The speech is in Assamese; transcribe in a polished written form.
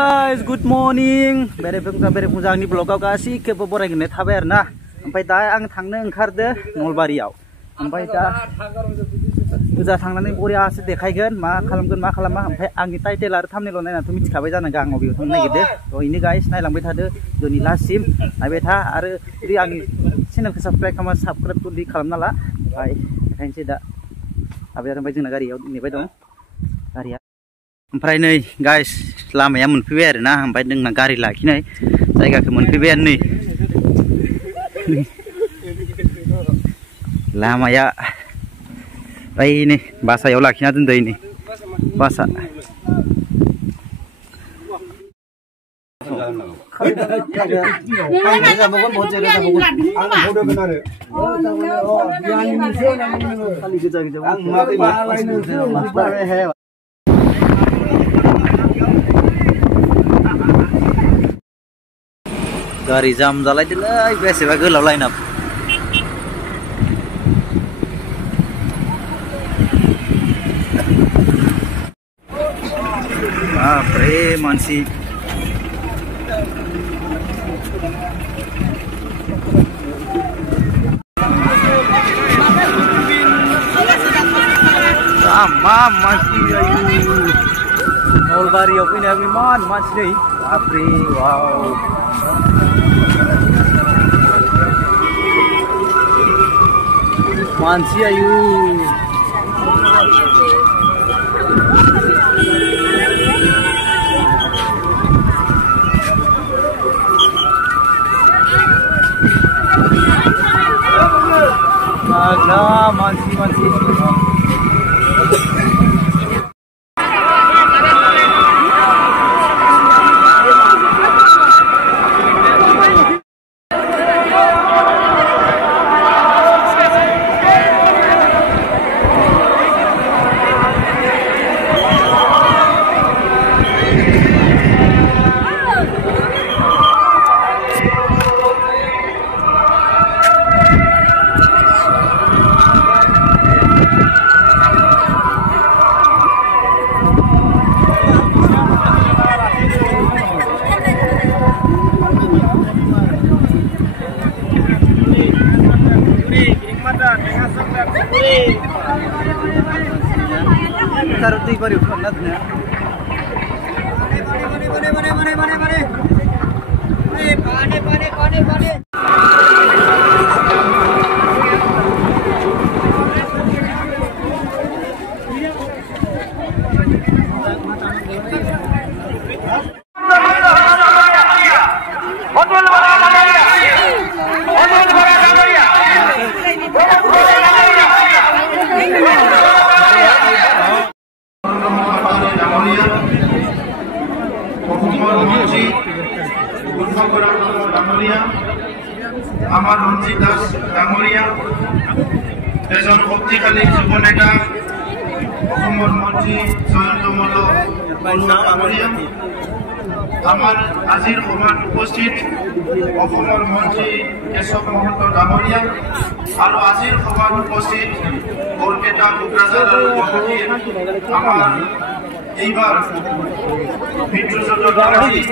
guys, good morning. Bere puja ni blog kasih ke beberapa gini tabar na. Sampai dah ang thangna engkarde Nolbariyaw. Sampai dah puja thangna bori ase dekhaigen ma khalama sampai ang title aru thumbnail naina tu mitikabai jana gang obi thang nagide. So ini guys nailangbai thado joni lasim naibai tha aru ri ang channel ko subscribe tu di khalamna la. Bai khainse da abai sampai jona gariyaw nebai dong. Gariya ओमफ्राय नै गाइस लामाया मोनफैबाय आरो ना ओमफ्राय जोंना गारि लाखिनाय जायगाखौ मोनफैबाय नै लामाया ओइ नै बासायाव लाखिना दोनदों नै बासा गारि जाम जालायदोंलै बेसेबा गोलाव लाइनआप बापरे मानसि मा मानसि नलबारियाव फैनाया इमान मानसि नै बापरे वाव मानसि आयु agla मानसि taruh di bari ufanat na pane আমার রঞ্জিত দাস ডাঙরিয়া এজন শক্তিশালী যুৱ নেতা অসমৰ মন্ত্ৰী জয়ন্ত মল্ল ডাঙৰিয়া আমাৰ আজিৰ সভাত উপস্থিত অসমৰ মন্ত্ৰী কেশৱ মহন্ত ডাঙৰিয়া আৰু আজিৰ সভাত উপস্থিত বৰপেটা কোকৰাঝাৰৰ মন্ত্ৰী আমাৰ এইবাৰ বিদ্যুৎ ডাঙৰী